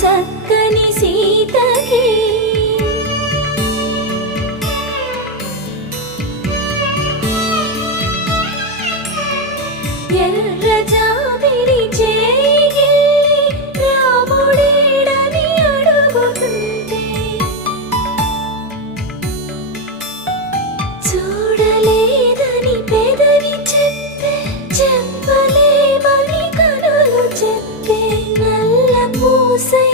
చక్కని సీతకి ఎర్ర జాబిలి చేయి రాముడేడని అడుగుతుంటే చూడలేదని పెదవి చెప్పే చెప్పలేమని కనులు చెప్పే నల్ల పూసై